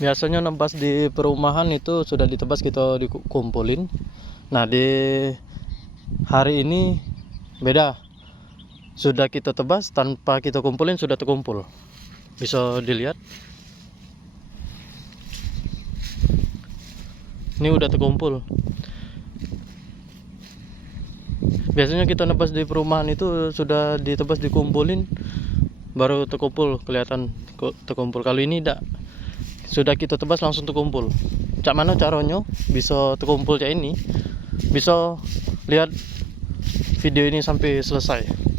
Biasanya nebas di perumahan itu sudah ditebas kita dikumpulin. Nah di hari ini beda, sudah kita tebas tanpa kita kumpulin sudah terkumpul. Bisa dilihat, ini udah terkumpul. Biasanya kita nebas di perumahan itu sudah ditebas dikumpulin baru terkumpul, kelihatan terkumpul. Kalau ini tidak, sudah kita tebas langsung terkumpul. Cak mana caranya bisa terkumpul kayak ini? Bisa lihat video ini sampai selesai.